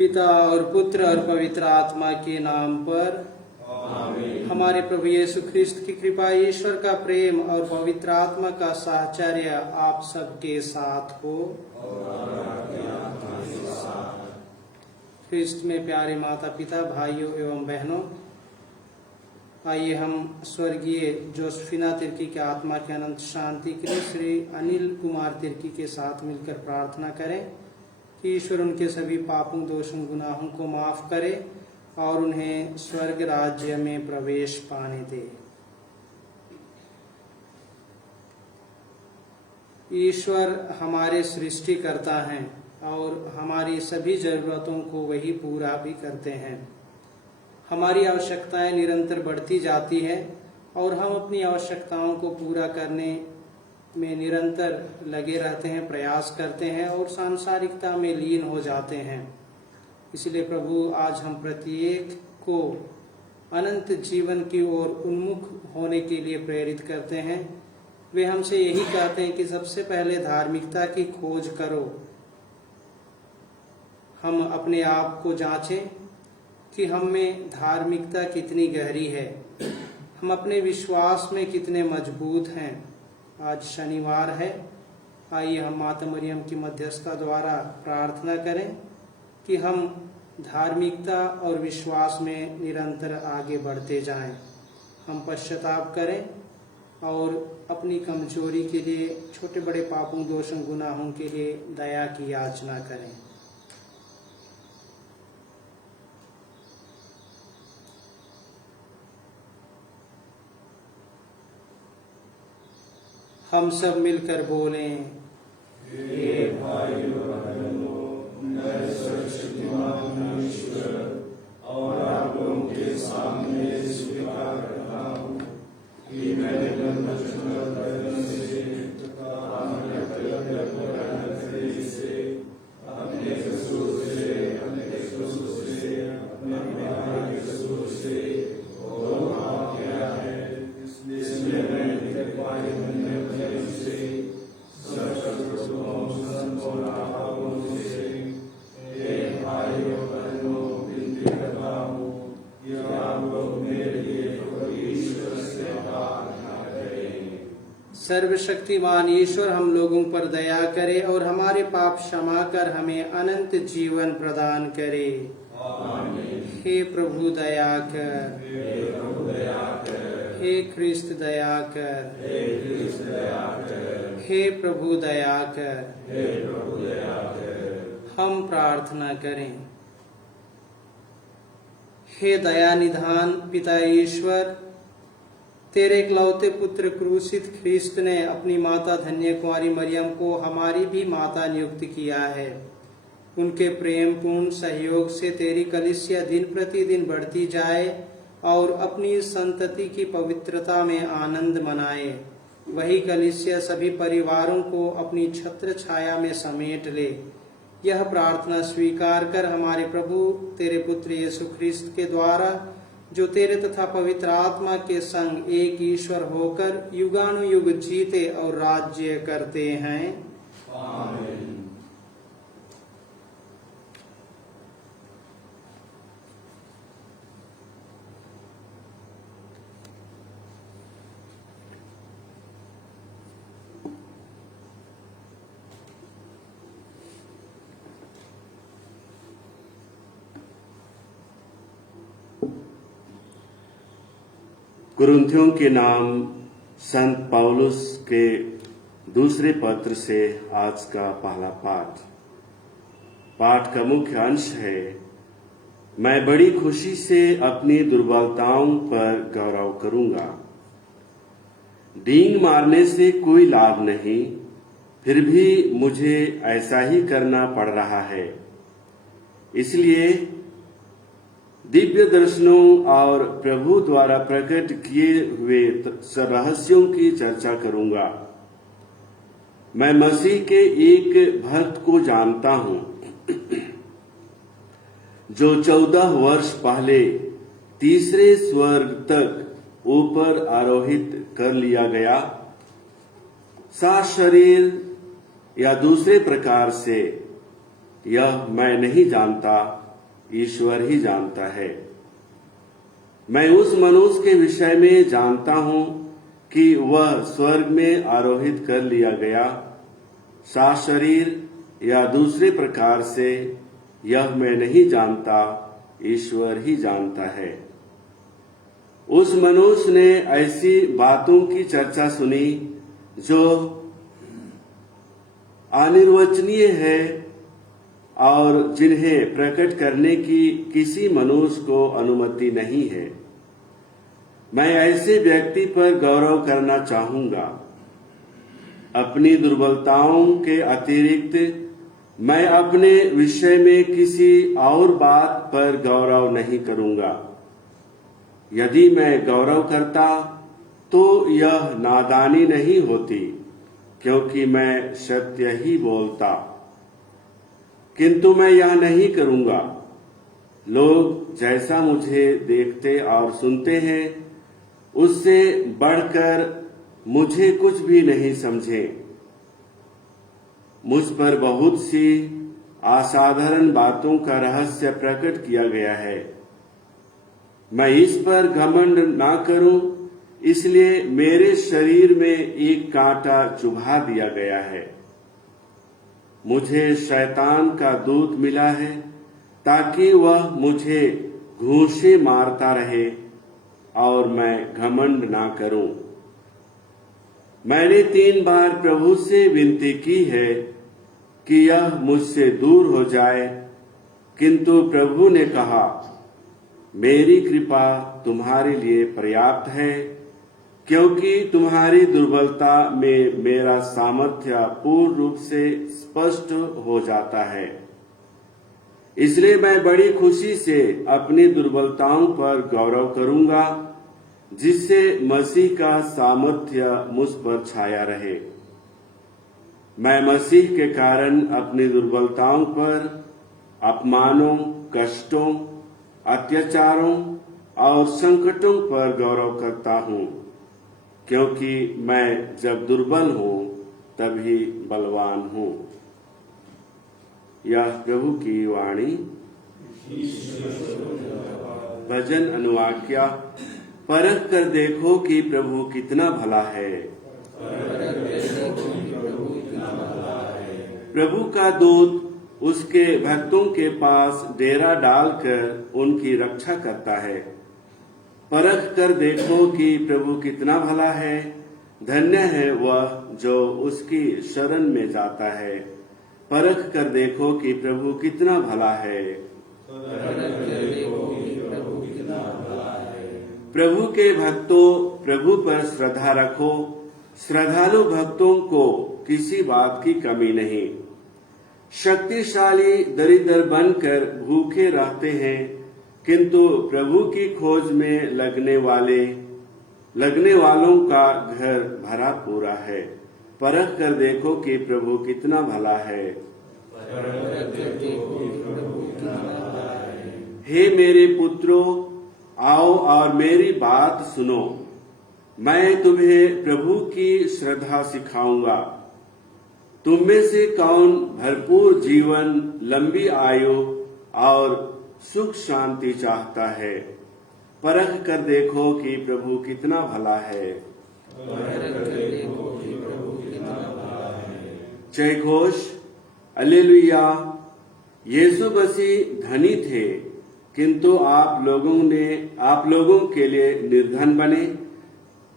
पिता और पुत्र और पवित्र आत्मा के नाम पर आमीन। हमारे प्रभु यीशु ख्रिस्त की कृपा, ईश्वर का प्रेम और पवित्र आत्मा का साहचर्य आप सबके साथ हो। ख्रिस्त में प्यारे माता पिता, भाइयों एवं बहनों, आइए हम स्वर्गीय जोसेफिना तिर्की के आत्मा की अनंत शांति के लिए श्री अनिल कुमार तिर्की के साथ मिलकर प्रार्थना करें कि ईश्वर उनके सभी पापों, दोषों, गुनाहों को माफ करे और उन्हें स्वर्ग राज्य में प्रवेश पाने दे। ईश्वर हमारे सृष्टिकर्ता हैं और हमारी सभी जरूरतों को वही पूरा भी करते हैं। हमारी आवश्यकताएं निरंतर बढ़ती जाती हैं और हम अपनी आवश्यकताओं को पूरा करने में निरंतर लगे रहते हैं, प्रयास करते हैं और सांसारिकता में लीन हो जाते हैं। इसलिए प्रभु आज हम प्रत्येक को अनंत जीवन की ओर उन्मुख होने के लिए प्रेरित करते हैं। वे हमसे यही कहते हैं कि सबसे पहले धार्मिकता की खोज करो। हम अपने आप को जांचें कि हम में धार्मिकता कितनी गहरी है, हम अपने विश्वास में कितने मजबूत हैं। आज शनिवार है, आइए हम माता मरियम की मध्यस्थता द्वारा प्रार्थना करें कि हम धार्मिकता और विश्वास में निरंतर आगे बढ़ते जाएं। हम पश्चाताप करें और अपनी कमजोरी के लिए, छोटे बड़े पापों, दोषों, गुनाहों के लिए दया की याचना करें। हम सब मिलकर बोलें, हे भाइयों बहनों, मैं सर्वशक्तिमान ईश्वर और आप लोगों के सामने स्वीकार करता हूँ कि मैंने वचन से तथा अपने प्रयत्न से, अपने कसूर से, अपने भाई के कसूर से और पाप किया है। इसलिए मैं सर्वशक्तिमान ईश्वर हम लोगों पर दया करे और हमारे पाप क्षमा कर हमें अनंत जीवन प्रदान करे। हे प्रभु दया कर, हे ख्रिस्त दया कर, हे प्रभु दया कर। हम प्रार्थना करें। हे दया निधान पिता ईश्वर, तेरे इकलौते पुत्र क्रूसित ख्रिस्त ने अपनी माता धन्य कुंवारी मरियम को हमारी भी माता नियुक्त किया है। उनके प्रेम पूर्ण सहयोग से तेरी कलीसिया दिन प्रतिदिन बढ़ती जाए और अपनी संतति की पवित्रता में आनंद मनाए। वही कलीसिया सभी परिवारों को अपनी छत्र छाया में समेट ले। यह प्रार्थना स्वीकार कर हमारे प्रभु तेरे पुत्र यीशु ख्रिस्त के द्वारा, जो तेरे तथा पवित्र आत्मा के संग एक ईश्वर होकर युगानुयुग जीते और राज्य करते हैं। आमीन। कुरिन्थियों के नाम संत पौलुस के दूसरे पत्र से आज का पहला पाठ। पाठ का मुख्य अंश है, मैं बड़ी खुशी से अपनी दुर्बलताओं पर गौरव करूंगा। डींग मारने से कोई लाभ नहीं, फिर भी मुझे ऐसा ही करना पड़ रहा है। इसलिए दिव्य दर्शनों और प्रभु द्वारा प्रकट किए हुए रहस्यों की चर्चा करूंगा। मैं मसीह के एक भक्त को जानता हूं जो 14 वर्ष पहले तीसरे स्वर्ग तक ऊपर आरोहित कर लिया गया। सा शरीर या दूसरे प्रकार से, यह मैं नहीं जानता, ईश्वर ही जानता है। मैं उस मनुष्य के विषय में जानता हूं कि वह स्वर्ग में आरोहित कर लिया गया, साशरीर या दूसरे प्रकार से, यह मैं नहीं जानता, ईश्वर ही जानता है। उस मनुष्य ने ऐसी बातों की चर्चा सुनी जो अनिर्वचनीय है और जिन्हें प्रकट करने की किसी मनुष्य को अनुमति नहीं है। मैं ऐसे व्यक्ति पर गौरव करना चाहूंगा। अपनी दुर्बलताओं के अतिरिक्त मैं अपने विषय में किसी और बात पर गौरव नहीं करूंगा। यदि मैं गौरव करता तो यह नादानी नहीं होती, क्योंकि मैं सत्य ही बोलता, किंतु मैं यह नहीं करूंगा। लोग जैसा मुझे देखते और सुनते हैं, उससे बढ़कर मुझे कुछ भी नहीं समझे। मुझ पर बहुत सी असाधारण बातों का रहस्य प्रकट किया गया है। मैं इस पर घमंड ना करूं, इसलिए मेरे शरीर में एक कांटा चुभा दिया गया है। मुझे शैतान का दूत मिला है ताकि वह मुझे घूंसे मारता रहे और मैं घमंड ना करूं। मैंने 3 बार प्रभु से विनती की है कि यह मुझसे दूर हो जाए, किंतु प्रभु ने कहा, मेरी कृपा तुम्हारे लिए पर्याप्त है, क्योंकि तुम्हारी दुर्बलता में मेरा सामर्थ्य पूर्ण रूप से स्पष्ट हो जाता है। इसलिए मैं बड़ी खुशी से अपनी दुर्बलताओं पर गौरव करूंगा, जिससे मसीह का सामर्थ्य मुझ पर छाया रहे। मैं मसीह के कारण अपनी दुर्बलताओं पर, अपमानों, कष्टों, अत्याचारों और संकटों पर गौरव करता हूं, क्योंकि मैं जब दुर्बल हूं तभी बलवान हूं। यह प्रभु की वाणी। भजन अनुवाक्या। परख कर देखो कि प्रभु कितना भला है। प्रभु का दूत उसके भक्तों के पास डेरा डालकर उनकी रक्षा करता है। परख कर देखो कि प्रभु कितना भला है। धन्य है वह जो उसकी शरण में जाता है। परख कर देखो कि प्रभु कितना भला है। प्रभु के भक्तों, प्रभु पर श्रद्धा रखो। श्रद्धालु भक्तों को किसी बात की कमी नहीं। शक्तिशाली दरिद्र बनकर भूखे रहते हैं, किंतु प्रभु की खोज में लगने वालों का घर भरा पूरा है। परख कर देखो कि प्रभु कितना भला है। हे मेरे पुत्रों, आओ और मेरी बात सुनो। मैं तुम्हें प्रभु की श्रद्धा सिखाऊंगा। तुम में से कौन भरपूर जीवन, लंबी आयु और सुख शांति चाहता है? परख कर देखो कि प्रभु कितना भला है। जय घोष, हालेलुया। यीशु मसीह धनी थे, किंतु आप लोगों के लिए निर्धन बने,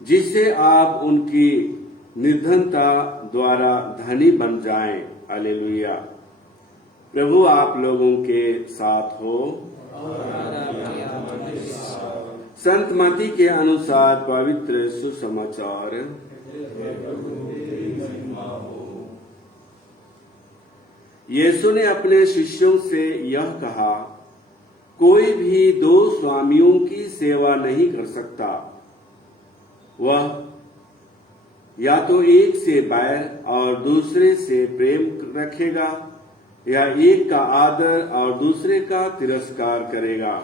जिससे आप उनकी निर्धनता द्वारा धनी बन जाएं। हालेलुया। प्रभु आप लोगों के साथ हो। संत मती के अनुसार पवित्र सुसमाचार। यीशु ने अपने शिष्यों से यह कहा, कोई भी 2 स्वामियों की सेवा नहीं कर सकता। वह या तो एक से बैर और दूसरे से प्रेम रखेगा, या एक का आदर और दूसरे का तिरस्कार करेगा।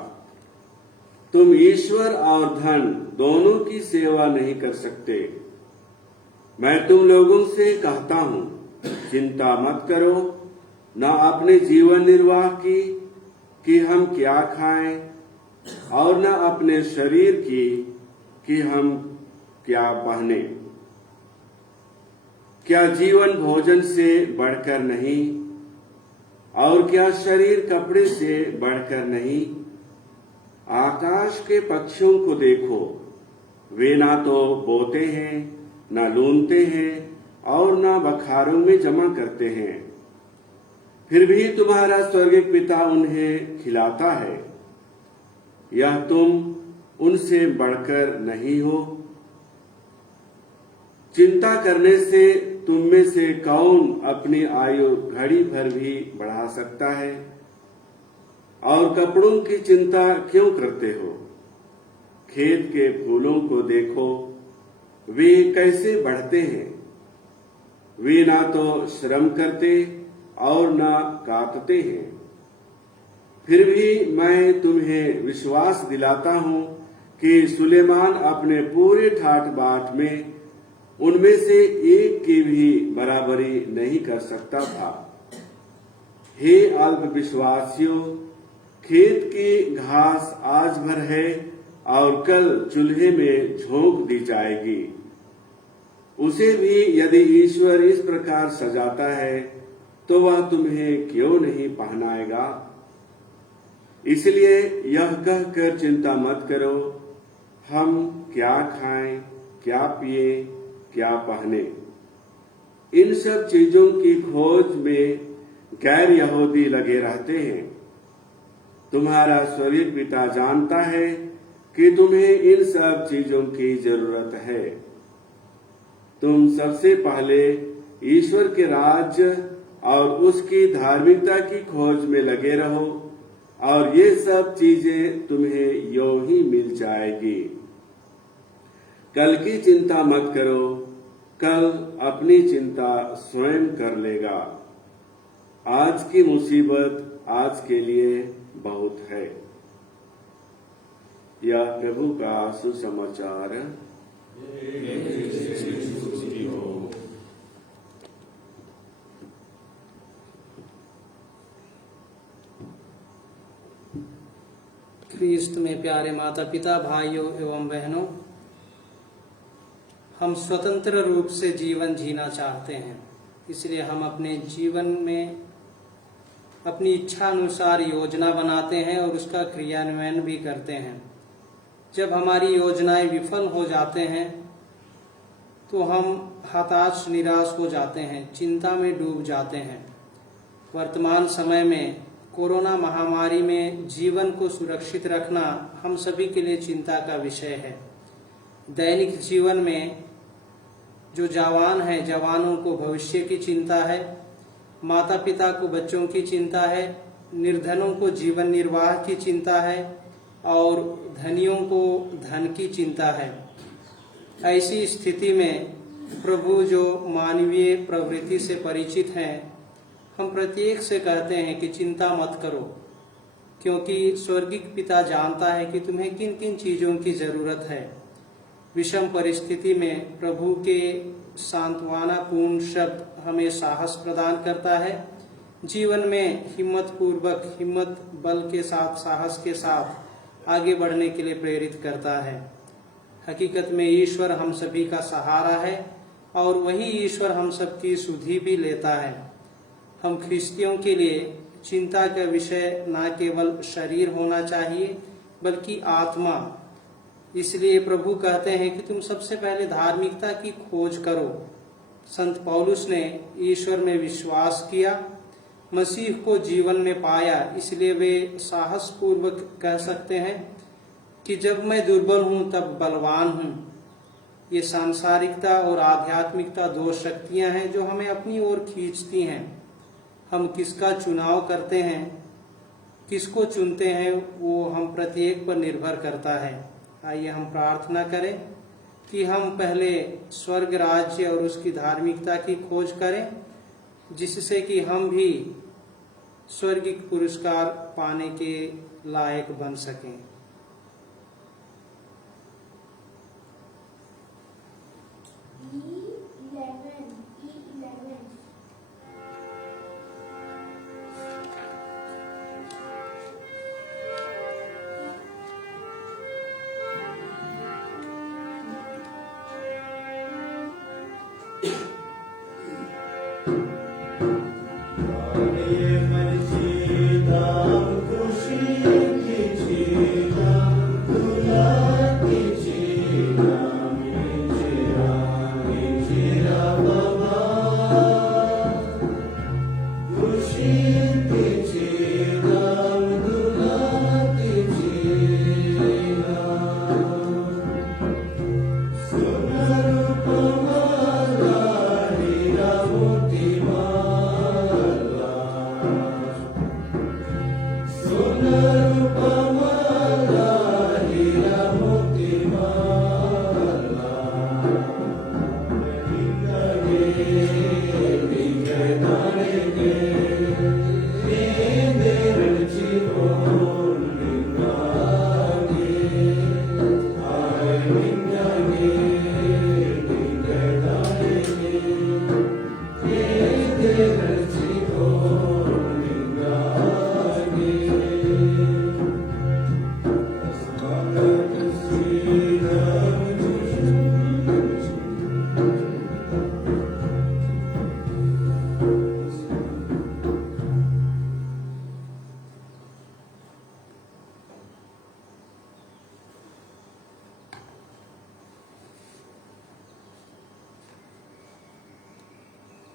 तुम ईश्वर और धन दोनों की सेवा नहीं कर सकते। मैं तुम लोगों से कहता हूं, चिंता मत करो, न अपने जीवन निर्वाह की, कि हम क्या खाएं और न अपने शरीर की कि हम क्या पहने। क्या जीवन भोजन से बढ़कर नहीं और क्या शरीर कपड़े से बढ़कर नहीं। आकाश के पक्षियों को देखो, वे ना तो बोते हैं, ना लूनते हैं और ना बखारों में जमा करते हैं, फिर भी तुम्हारा स्वर्गीय पिता उन्हें खिलाता है। यह तुम उनसे बढ़कर नहीं हो। चिंता करने से तुम में से कौन अपनी आयु घड़ी भर भी बढ़ा सकता है। और कपड़ों की चिंता क्यों करते हो। खेत के फूलों को देखो, वे कैसे बढ़ते हैं। वे ना तो श्रम करते और ना काटते हैं, फिर भी मैं तुम्हें विश्वास दिलाता हूं कि सुलेमान अपने पूरे ठाठ बाट में उनमें से एक की भी बराबरी नहीं कर सकता था। हे अल्प विश्वासियों, खेत की घास आज भर है और कल चूल्हे में झोंक दी जाएगी। उसे भी यदि ईश्वर इस प्रकार सजाता है तो वह तुम्हें क्यों नहीं पहनाएगा। इसलिए यह कहकर चिंता मत करो, हम क्या खाएं, क्या पिए, क्या पहने। इन सब चीजों की खोज में गैर यहूदी लगे रहते हैं। तुम्हारा स्वर्गीय पिता जानता है कि तुम्हें इन सब चीजों की जरूरत है। तुम सबसे पहले ईश्वर के राज्य और उसकी धार्मिकता की खोज में लगे रहो और ये सब चीजें तुम्हें यूं ही मिल जाएगी। कल की चिंता मत करो, कल अपनी चिंता स्वयं कर लेगा। आज की मुसीबत आज के लिए बहुत है। यह प्रभु का सुसमाचार। ख्रीस्त में प्यारे माता पिता, भाइयों एवं बहनों, हम स्वतंत्र रूप से जीवन जीना चाहते हैं। इसलिए हम अपने जीवन में अपनी इच्छा अनुसार योजना बनाते हैं और उसका क्रियान्वयन भी करते हैं। जब हमारी योजनाएं विफल हो जाते हैं तो हम हताश निराश हो जाते हैं, चिंता में डूब जाते हैं। वर्तमान समय में कोरोना महामारी में जीवन को सुरक्षित रखना हम सभी के लिए चिंता का विषय है। दैनिक जीवन में जो जवान हैं, जवानों को भविष्य की चिंता है, माता पिता को बच्चों की चिंता है, निर्धनों को जीवन निर्वाह की चिंता है और धनियों को धन की चिंता है। ऐसी स्थिति में प्रभु जो मानवीय प्रवृत्ति से परिचित हैं, हम प्रत्येक से कहते हैं कि चिंता मत करो, क्योंकि स्वर्गीय पिता जानता है कि तुम्हें किन किन चीजों की जरूरत है। विषम परिस्थिति में प्रभु के सांत्वना पूर्ण शब्द हमें साहस प्रदान करता है। जीवन में हिम्मत पूर्वक, हिम्मत बल के साथ, साहस के साथ आगे बढ़ने के लिए प्रेरित करता है। हकीकत में ईश्वर हम सभी का सहारा है और वही ईश्वर हम सबकी सुधि भी लेता है। हम ख्रिस्तियों के लिए चिंता का विषय न केवल शरीर होना चाहिए बल्कि आत्मा। इसलिए प्रभु कहते हैं कि तुम सबसे पहले धार्मिकता की खोज करो। संत पौलुस ने ईश्वर में विश्वास किया, मसीह को जीवन में पाया, इसलिए वे साहस पूर्वक कह सकते हैं कि जब मैं दुर्बल हूं तब बलवान हूं। ये सांसारिकता और आध्यात्मिकता दो शक्तियां हैं जो हमें अपनी ओर खींचती हैं। हम किसका चुनाव करते हैं, किसको चुनते हैं, वो हम प्रत्येक पर निर्भर करता है। आइए हम प्रार्थना करें कि हम पहले स्वर्ग राज्य और उसकी धार्मिकता की खोज करें, जिससे कि हम भी स्वर्गिक पुरस्कार पाने के लायक बन सकें।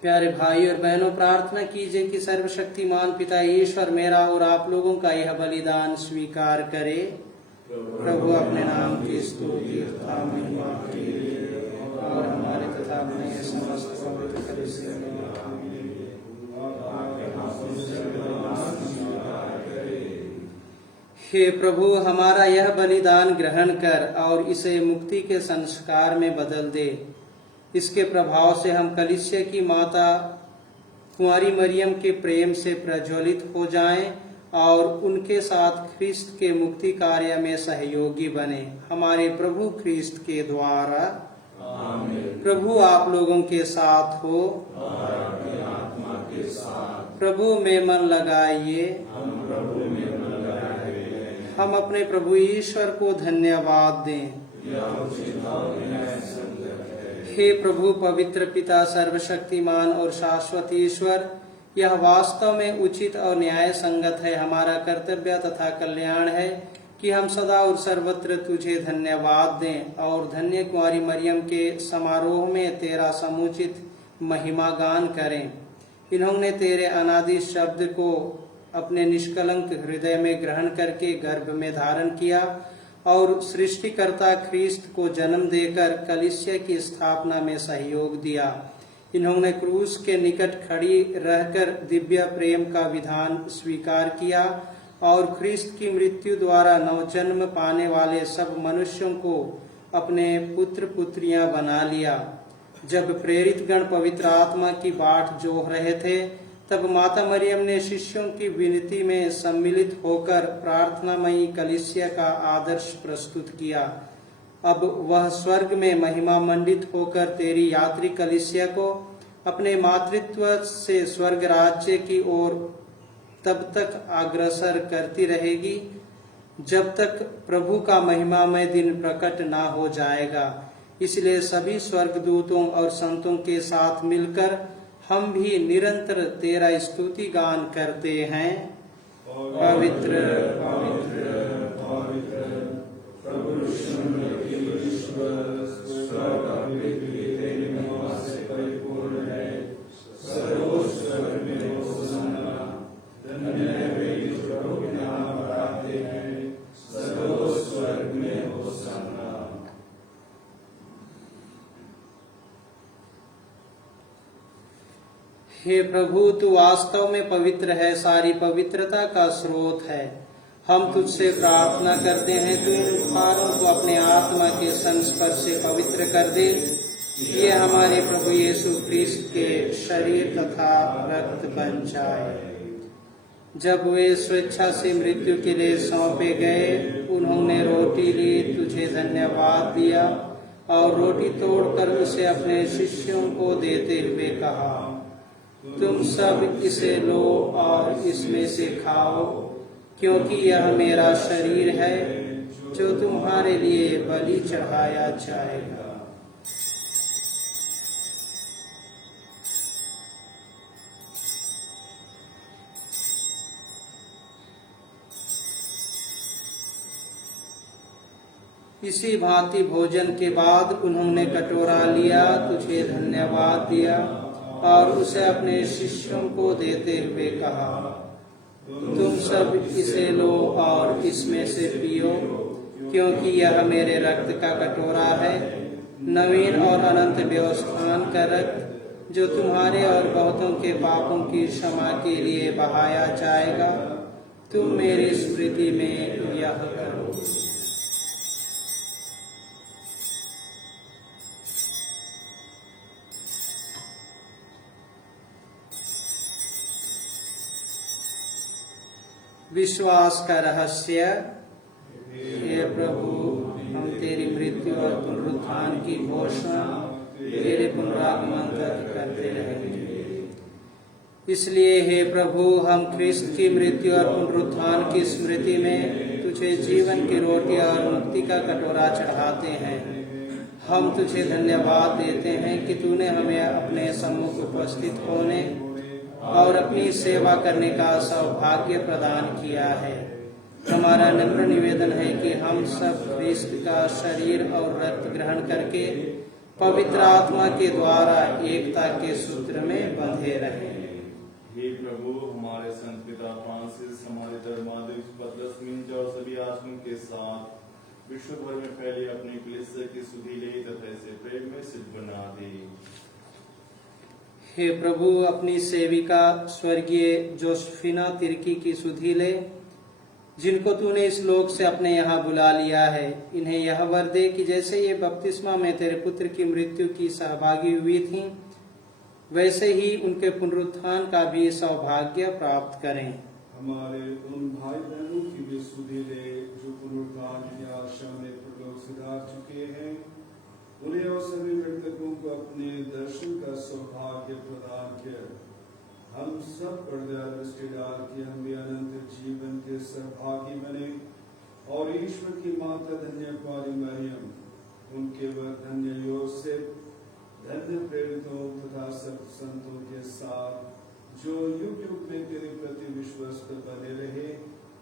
प्यारे भाई और बहनों, प्रार्थना कीजिए कि सर्वशक्तिमान पिता ईश्वर मेरा और आप लोगों का यह बलिदान स्वीकार करे। प्रभु अपने नाम की स्तुति तथा महिमा के लिए और हमारे तथा अपने समस्त पवित्र कलीसिया में हे प्रभु, हमारा यह बलिदान ग्रहण कर और इसे मुक्ति के संस्कार में बदल दे। इसके प्रभाव से हम कलीसिया की माता कुंवारी मरियम के प्रेम से प्रज्वलित हो जाएं और उनके साथ ख्रिस्त के मुक्ति कार्य में सहयोगी बने। हमारे प्रभु ख्रिस्त के द्वारा। आमीन। प्रभु आप लोगों के साथ हो और अपनी आत्मा के साथ। प्रभु में मन लगाइए। हम प्रभु में मन लगाए। हम अपने प्रभु ईश्वर को धन्यवाद दें। हे प्रभु पवित्र पिता, सर्वशक्तिमान और शाश्वत ईश्वर, यह वास्तव में उचित और न्याय संगत है, हमारा कर्तव्य तथा कल्याण है कि हम सदा और सर्वत्र तुझे धन्यवाद दें और धन्य कुंवारी मरियम के समारोह में तेरा समुचित महिमा गान करें। इन्होंने तेरे अनादि शब्द को अपने निष्कलंक हृदय में ग्रहण करके गर्भ में धारण किया और सृष्टिकर्ता ख्रीस्त को जन्म देकर कलीसिया की स्थापना में सहयोग दिया। इन्होंने क्रूस के निकट खड़ी रहकर दिव्य प्रेम का विधान स्वीकार किया और ख्रीस्त की मृत्यु द्वारा नवजन्म पाने वाले सब मनुष्यों को अपने पुत्र पुत्रियां बना लिया। जब प्रेरित गण पवित्र आत्मा की बाट जोह रहे थे, तब माता मरियम ने शिष्यों की विनती में सम्मिलित होकर प्रार्थनामयी कलीसिया का आदर्श प्रस्तुत किया। अब वह स्वर्ग में महिमा मंडित होकर तेरी यात्री कलीसिया को अपने मातृत्व से स्वर्ग राज्य की ओर तब तक अग्रसर करती रहेगी जब तक प्रभु का महिमामय दिन प्रकट ना हो जाएगा। इसलिए सभी स्वर्गदूतों और संतों के साथ मिलकर हम भी निरंतर तेरा स्तुति गान करते हैं। पवित्र पवित्र पवित्र प्रभु ईश्वर, स्वर्ग और पृथ्वी तेरी महिमा से परिपूर्ण है। सर्वोच्च में होशाना, धन्य है वे जो प्रभु के नाम पर आते हैं। सर्वोच्च में होशाना। हे प्रभु, तू वास्तव में पवित्र है, सारी पवित्रता का स्रोत है। हम तुझसे प्रार्थना करते हैं, तू इन उपहारों को अपने आत्मा के संस्पर्श से पवित्र कर दे। ये हमारे प्रभु यीशु ख्रीस्त के शरीर तथा रक्त बन जाए। जब वे स्वेच्छा से मृत्यु के लिए सौंपे गए, उन्होंने रोटी ली, तुझे धन्यवाद दिया और रोटी तोड़कर उसे अपने शिष्यों को देते हुए कहा, तुम सब इसे लो और इसमें से खाओ, क्योंकि यह मेरा शरीर है जो तुम्हारे लिए बलि चढ़ाया जाएगा। इसी भांति भोजन के बाद उन्होंने कटोरा लिया, तुझे धन्यवाद दिया और उसे अपने शिष्यों को देते हुए कहा, तुम सब इसे लो और इसमें से पियो, क्योंकि यह मेरे रक्त का कटोरा है, नवीन और अनंत व्यवस्थान का रक्त, जो तुम्हारे और बहुतों के पापों की क्षमा के लिए बहाया जाएगा। तुम मेरी स्मृति में यह करो। विश्वास का रहस्य। हे प्रभु, हम तेरी मृत्यु और पुनरुत्थान की घोषणा तेरे पुनरागमन तक करते रहेंगे। इसलिए हे प्रभु, हम ख्रिस्त की मृत्यु और पुनरुत्थान की स्मृति में तुझे जीवन की रोटी और मुक्ति का कटोरा चढ़ाते हैं। हम तुझे धन्यवाद देते हैं कि तूने हमें अपने सम्मुख उपस्थित होने और अपनी सेवा करने का सौभाग्य प्रदान किया है। हमारा नम्र निवेदन है कि हम सब ख्रिस्त का शरीर और रक्त ग्रहण करके पवित्र आत्मा के द्वारा एकता के सूत्र में बंधे रहें। हे प्रभु, हमारे संत पिता फ्रांसिस, हमारे धर्माध्यक्ष पतरस मिंज और सभी आश्रम के साथ विश्व भर में फैले अपनी कलीसिया की सुधि ले तथा इसे प्रेम में सिद्ध बना दे। हे प्रभु, अपनी सेविका स्वर्गीय जोसेफिना तिर्की की सुधि ले, जिनको तूने इस लोक से अपने यहाँ बुला लिया है। इन्हें यह वर दे कि जैसे ये बपतिस्मा में तेरे पुत्र की मृत्यु की सहभागी हुई थीं, वैसे ही उनके पुनरुत्थान का भी सौभाग्य प्राप्त करें। हमारे उन भाई बहनों की भी सुधि ले जो पुनरुत्थान की आशा में परलोक सिधार चुके हैं। उन्हें और सभी मृतकों को अपने दर्शन का सौभाग्य प्रदान कर हम सब पर दया दृष्टि डाल के हम भी अनंत जीवन के सहभागी बने और ईश्वर की माता धन्य कुंवारी मरियम, उनके वर धन्य योसेफ, धन्य प्रेरितों तथा सब संतों के साथ जो युग युग में तेरे प्रति विश्वस्त बने रहे,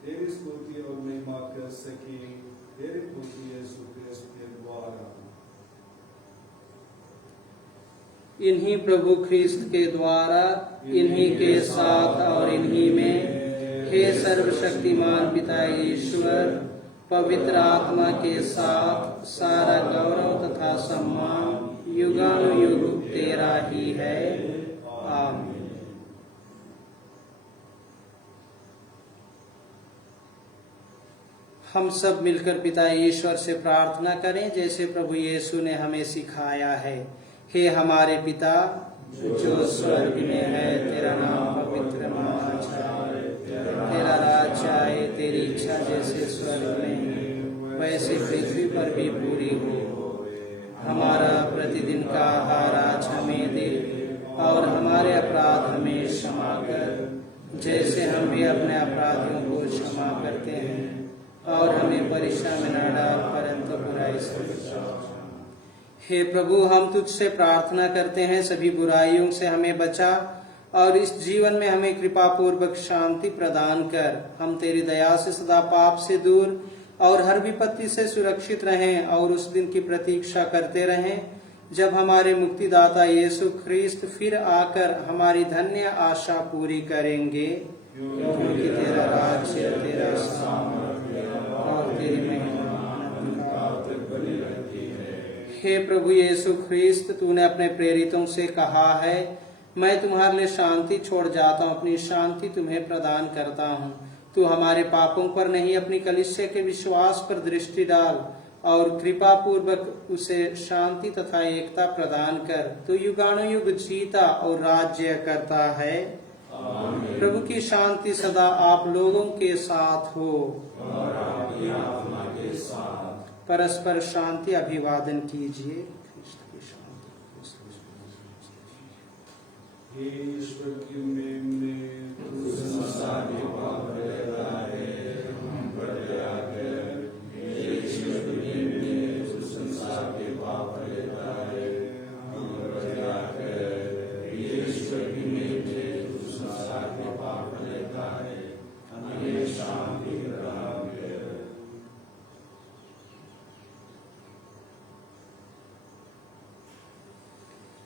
तेरी स्तुति और महिमा कर सके, तेरे पुत्र यीशु ख्रिस्त के द्वारा। इन्हीं प्रभु ख्रिस्त के द्वारा, इन्हीं के साथ और इन्हीं में, हे सर्वशक्तिमान पिता ईश्वर, पवित्र आत्मा के साथ सारा गौरव तथा सम्मान युगानुयुग तेरा ही है। आमीन। हम सब मिलकर पिता ईश्वर से प्रार्थना करें जैसे प्रभु यीशु ने हमें सिखाया है। हे हमारे पिता जो स्वर्ग में है, तेरा नाम पवित्र माना जाए, तेरा राज्य आए, तेरी इच्छा जैसे स्वर्ग में वैसे पृथ्वी पर भी पूरी हो। हमारा प्रतिदिन का आहार आज हमें दे और हमारे अपराध हमें क्षमा कर, जैसे हम भी अपने अपराधियों को क्षमा करते हैं, और हमें परीक्षा में न डाल परंतु बुराई से बचा। हे प्रभु, हम तुझसे प्रार्थना करते हैं, सभी बुराइयों से हमें बचा और इस जीवन में हमें कृपा पूर्वक शांति प्रदान कर। हम तेरी दया से सदा पाप से दूर और हर विपत्ति से सुरक्षित रहें और उस दिन की प्रतीक्षा करते रहें जब हमारे मुक्तिदाता यीशु ख्रिस्त फिर आकर हमारी धन्य आशा पूरी करेंगे, क्योंकि तेरा राज्य, तेरा सामर्थ्य और तेरी महिमा। हे प्रभु यीशु ख्रिस्त, तूने अपने प्रेरितों से कहा है, मैं तुम्हारे लिए शांति छोड़ जाता हूँ, अपनी शांति तुम्हें प्रदान करता हूँ। तू हमारे पापों पर नहीं, अपनी कलीसिया के विश्वास पर दृष्टि डाल और कृपा पूर्वक उसे शांति तथा एकता प्रदान कर। तू युगानुयुग जीता और राज्य करता है। प्रभु की शांति सदा आप लोगों के साथ हो और आपकी आत्मा के साथ। परस्पर शांति अभिवादन कीजिए। हे ईश्वर की महिमा, तू संसार के पाप लेता है, हम पर दया कर। हे ईश्वर की महिमा, तू संसार के पाप लेता है, हम पर दया कर। हे ईश्वर की महिमा, तू संसार के पाप लेता है, हमें शांति प्रदान कर।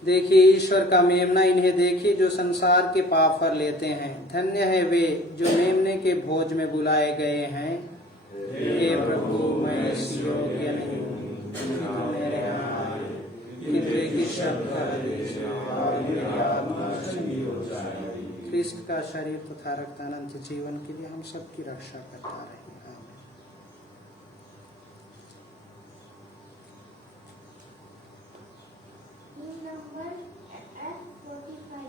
देखिए ईश्वर का मेमना इन्हें देखिए जो संसार के पाप हर लेते हैं। धन्य है वे जो मेमने के भोज में बुलाए गए हैं। हे प्रभु मैं इस योग्य नहीं हूँ कि तुम मेरे यहाँ आए, किंतु एक शब्द कह दीजिए और मेरी आत्मा चंगी हो जाएगी। ख्रिस्त का शरीर तथा रक्त अनंत जीवन के लिए हम सबकी रक्षा करता रहे। Number F45.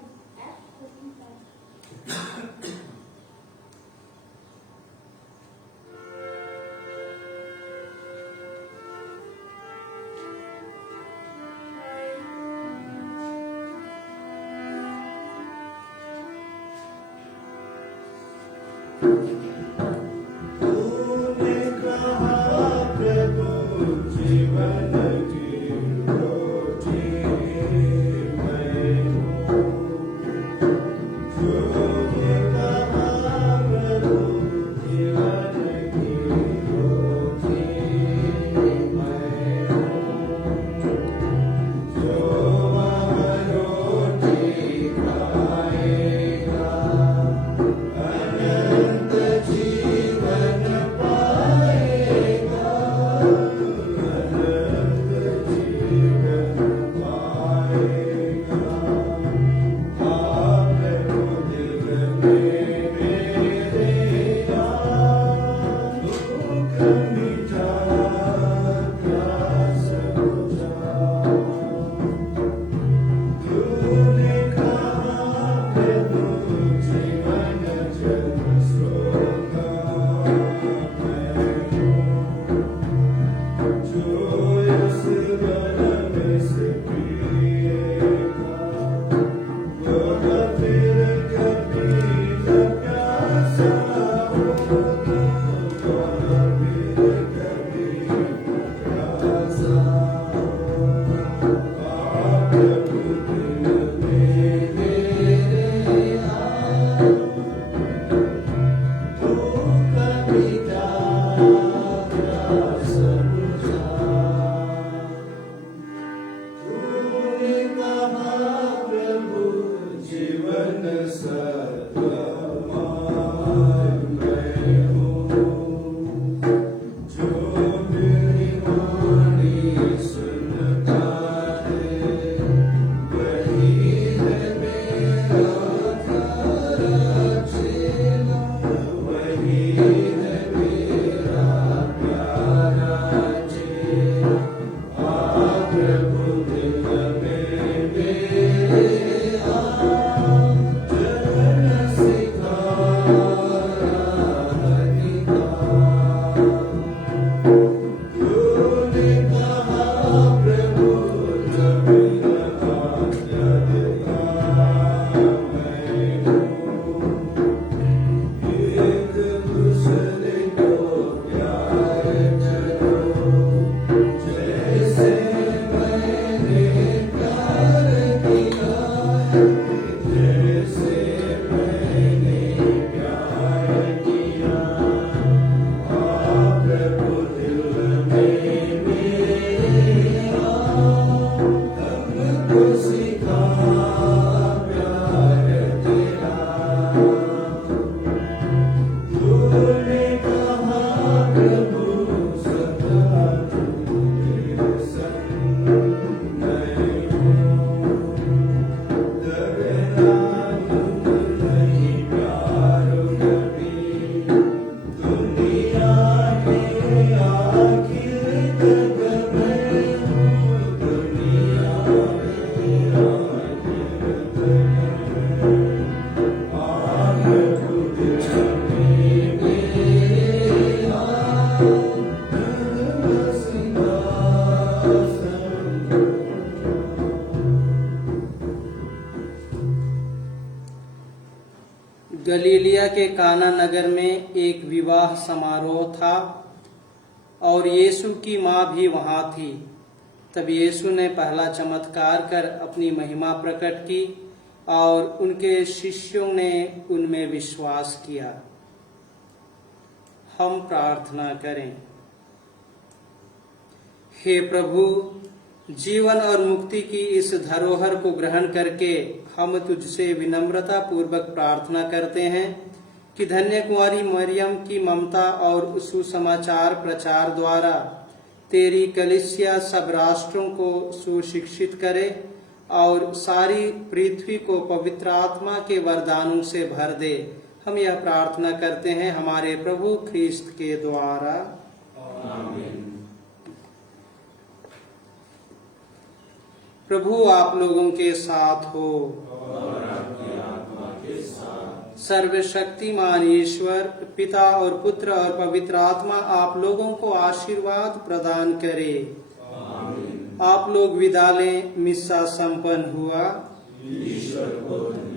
तूने कहा प्रभु जीवन की रोटी मैं हूँ। तूने कहा प्रभु जीवन की रोटी मैं हूँ। जो वह रोटी खाएगा अनंत जीवन पाएगा। अनंत जीवन पाएगा। आप प्रभु दिल में मेरे आ, दुख मिटा प्यास बुझा। तूने कहा प्रभु जीवन जल स्रोत मैं हूँ। जो इस वन में से पिएगा वह फिर कभी न प्यासा होगा। वह फिर कभी न प्यासा होगा। आप प्रभु दिल में मेरे आ, दुख मिटा प्यास बुझा। तूने कहा प्रभु जीवन सत्य मार्ग मैं हूँ। जो मेरी वाणी सुनता है वही है मेरा प्यारा चेला। वही है मेरा प्यारा चेला। आप प्रभु दिल में मेरे आ, चरण सिखा अधिकार। तूने कहा प्रभु जमीन आज्ञा देता मैं हूँ। एक दूसरे को प्यार करो जैसे मैंने प्यार किया है। जैसे मैंने प्यार किया। आप प्रभु दिल में मेरे आ, हमको सिखा प्यार तेरा। तूने कहा प्रभु सदा तेरे संग मैं हूँ। डरना तुम नहीं प्यारो नबी। दुनिया के आखिर तक मैं हूँ। दुनिया के आखिर तक आप प्रभु दिल में मेरे आ, सिंहासन। गलीलिया के काना नगर में एक विवाह समारोह था और यीशु की मां भी वहां थी। तब यीशु ने पहला चमत्कार कर अपनी महिमा प्रकट की और उनके शिष्यों ने उनमें विश्वास किया। हम प्रार्थना करें। हे प्रभु, जीवन और मुक्ति की इस धरोहर को ग्रहण करके हम तुझसे विनम्रता पूर्वक प्रार्थना करते हैं कि धन्य कुंवारी मरियम की ममता और सुसमाचार प्रचार द्वारा तेरी कलीसिया सब राष्ट्रों को सुशिक्षित करे और सारी पृथ्वी को पवित्र आत्मा के वरदानों से भर दे। हम यह प्रार्थना करते हैं हमारे प्रभु ख्रिस्त के द्वारा। आमीन। प्रभु आप लोगों के साथ हो। और आपकी आत्मा के साथ। सर्वशक्तिमान ईश्वर पिता और पुत्र और पवित्र आत्मा आप लोगों को आशीर्वाद प्रदान करे। आमीन। आप लोग विदा लें। मिस्सा संपन्न हुआ। ईश्वर को धन्यवाद।